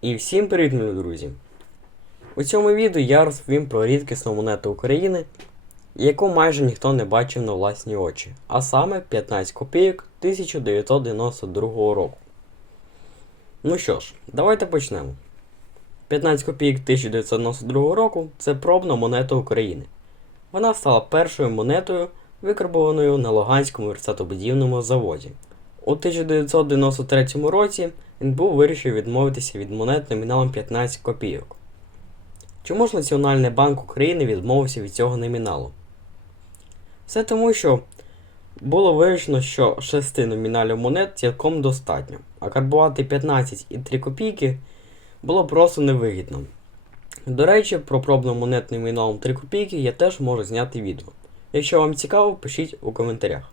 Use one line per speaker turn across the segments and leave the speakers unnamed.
І всім привіт, мої друзі! У цьому відео я розповім про рідкісну монету України, яку майже ніхто не бачив на власні очі, а саме 15 копійок 1992 року. Ну що ж, давайте почнемо. 15 копійок 1992 року це пробна монета України. Вона стала першою монетою, викарбованою на Луганському верстатобудівному заводі. У 1993 році НБУ вирішив відмовитися від монет номіналом 15 копійок. Чому ж Національний банк України відмовився від цього номіналу? Все тому, що було вирішено, що 6 номіналів монет цілком достатньо, а карбувати 15 і 3 копійки було просто невигідно. До речі, про пробну монет номіналом 3 копійки я теж можу зняти відео. Якщо вам цікаво, пишіть у коментарях.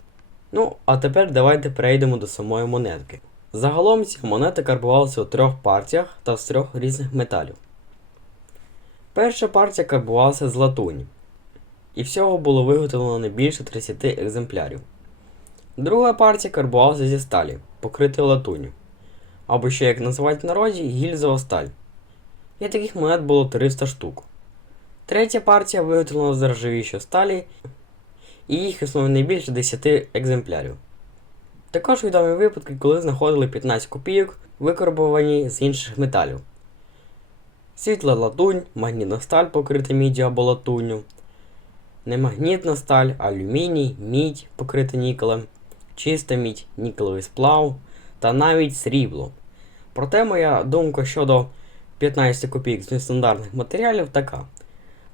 Ну, а тепер давайте перейдемо до самої монетки. Загалом ці монети карбувалися у трьох партіях та з трьох різних металів. Перша партія карбувалася з латуні, і всього було виготовлено не більше 30 екземплярів. Друга партія карбувалася зі сталі, покритої латуню, або ще як називають в народі гільзова сталь. І таких монет було 300 штук. Третя партія виготовлена з заржавіючої сталі, і їх існує не більше 10 екземплярів. Також відомі випадки, коли знаходили 15 копійок, викарбовані з інших металів. Світла латунь, магнітна сталь покрита міддю або латунню, немагнітна сталь, алюміній, мідь покрита нікелем, чиста мідь, нікелевий сплав та навіть срібло. Проте моя думка щодо 15 копійок з нестандартних матеріалів така.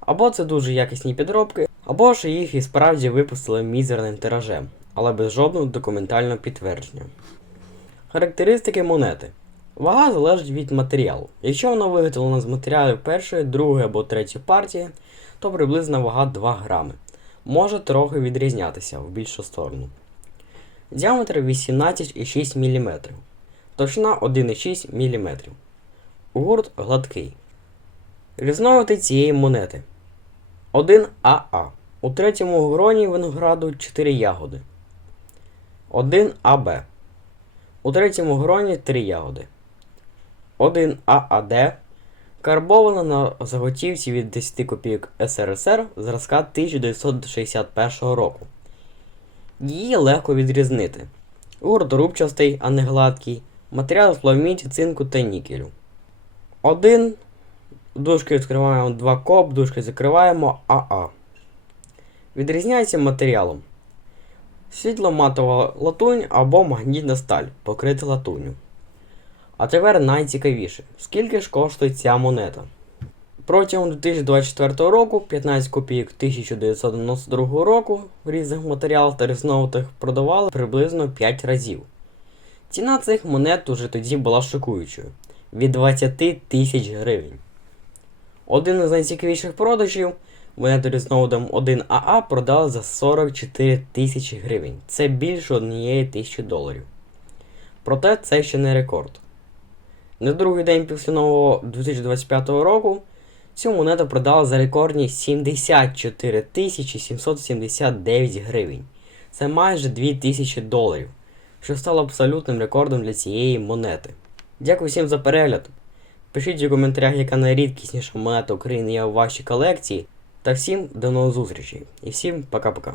Або це дуже якісні підробки, або ж їх і справді випустили мізерним тиражем, але без жодного документального підтвердження. Характеристики монети. Вага залежить від матеріалу. Якщо вона виготовлена з матеріалів першої, другої або третьої партії, то приблизна вага 2 грами. Може трохи відрізнятися в більшу сторону. Діаметр 18,6 мм. Товщина 1,6 мм. Гурт гладкий. Різновиди цієї монети. 1 АА. У третьому гроні винограду 4 ягоди. 1 АБ. У третьому гроні 3 ягоди. 1 ААД. Карбована на заготівці від 10 копійок СРСР зразка 1961 року. Її легко відрізнити. Гурт рубчастий, а не гладкий. Матеріал з плавміді, цинку та нікелю. 1 Дужки відкриваємо 2 коп, дужки закриваємо АА. Відрізняється матеріалом. Світло-матова латунь або магнітна сталь, покрита латунню. А тепер найцікавіше, скільки ж коштує ця монета? Протягом 2024 року 15 копійок 1992 року в різних матеріалах та різновидах продавали приблизно 5 разів. Ціна цих монет уже тоді була шокуючою від 20 тисяч гривень. Один із найцікавіших продажів монету різновидом 1АА продали за 44 тисячі гривень. Це більше однієї тисячі доларів. Проте це ще не рекорд. На другий день після нового 2025 року цю монету продали за рекордні 74 тисячі 779 гривень. Це майже 2 тисячі доларів, що стало абсолютним рекордом для цієї монети. Дякую всім за перегляд. Пишіть у коментарях, яка найрідкісніша монета України є у вашій колекції. Та всім до нових зустрічей. І всім пока-пока.